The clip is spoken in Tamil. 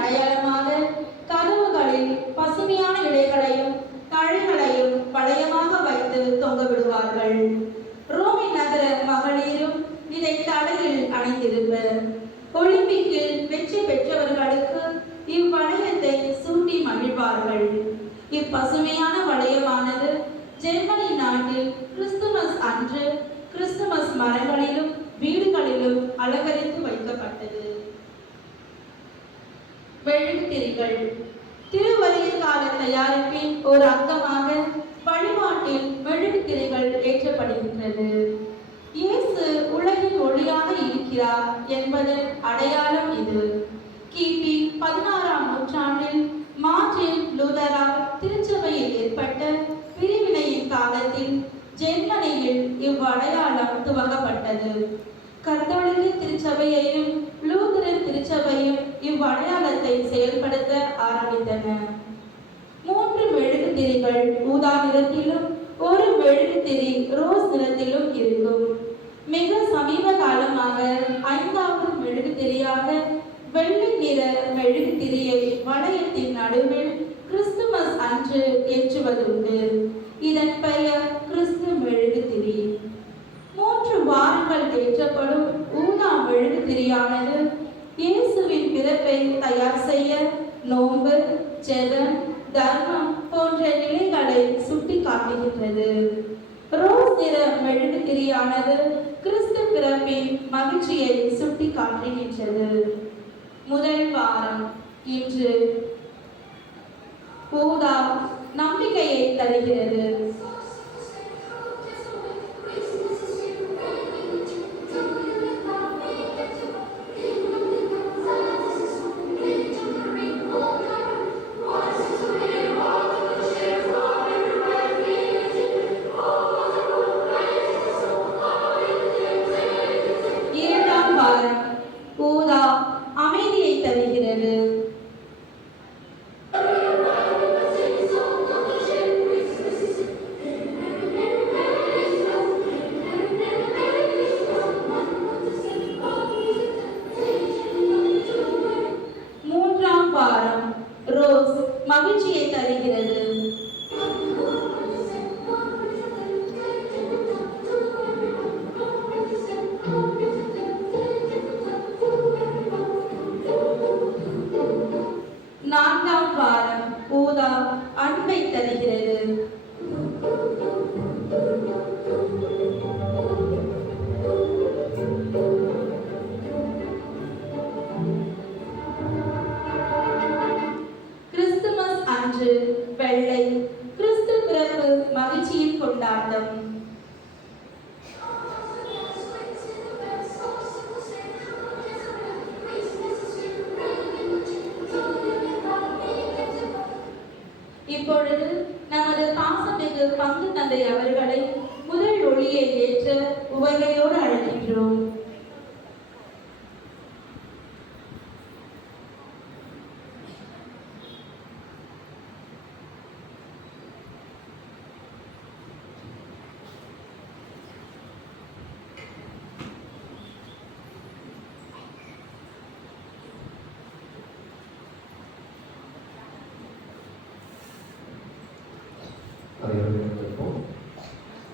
அடையாளமாக கதவுகளில் பசுமையான இடைகளையும் தழைகளையும் பழையமாக வைத்து தொங்க விடுவார்கள். ரோமி நகர மகளிரும் இதை தலையில் அணைந்திருப்பர் ஒலிம்பிக்கில் வெற்றி பெற்றவர்களுக்கு இவ்வளையத்தை சூட்டி மகிழ்வார்கள். இப்பசுமையான வளையமானது ஜெர்மனி நாட்டில் கிறிஸ்துமஸ் அன்று கிறிஸ்துமஸ் மரங்களிலும் வீடுகளிலும் அலங்கரித்து வைக்கப்பட்டது. மெழுகுத்திரிகள் திருவருகை கால தயாரிப்பின் ஒரு அங்கமாக வழிபாட்டில் மெழுகுத்திரிகள் ஏற்றப்படுகின்றது. இயேசு உலகின் ஒளியாக இருக்கிறார் என்பதன் அடையாளம் இது. கிபி பதினாறாம் நூற்றாண்டில் மார்டின் லூதரால் திருச்சபையில் ஏற்பட்ட பிரிவினையின் காலத்தில் ஜெர்மனியில் இவ்வடையாளம் துவங்கப்பட்டது. கத்தோலிக்க திருச்சபையை மெழுகுத்திரிகள் ஊதா நிறத்திலும் ஒரு மெழுகுத்திரி ரோஸ் நிறத்திலும் இருக்கும். மிக சமீப காலமாக ஐந்தாவது மெழுகுத்திரியாக வெள்ளை நிற மெழுகுத்திரியை வளையத்தின் நடுவில் கிறிஸ்துமஸ் அன்று ஏற்றுவதுண்டு. இதன் பெயர் கிறிஸ்து மெழுகுத்திரி மூன்று வாரங்கள் ஏற்றப்படும் ஊதா மெழுகுத்திரியானது இயேசுவின் பிறப்பை தயார் செய்ய நோன்பு ஜெபம் தர்மம் போன்ற நிலை நிலைகளை சுட்டி காட்டுகின்றது. ரோஸ் நிற மெழுகுத்திரியானது கிறிஸ்து பிறப்பின் மகிழ்ச்சியை சுட்டி காட்டுகின்றது. முதல் வாரம் இன்று ஊதா நம்பிக்கையை தருகிறது. இரண்டாம் வாரம் ஊதா அமைதியை தருகிறது. மூன்றாம் வாரம் ரோஸ் மகிழ்ச்சியை தருகிறது. அன்பை தருகிறது. இப்பொழுது நமது பாசமிகு பங்கு தந்தை அவர்களை முதல் ஒளியை ஏற்ற உவகையோடு அழைக்கின்றோம். Aleluia, tudo bom?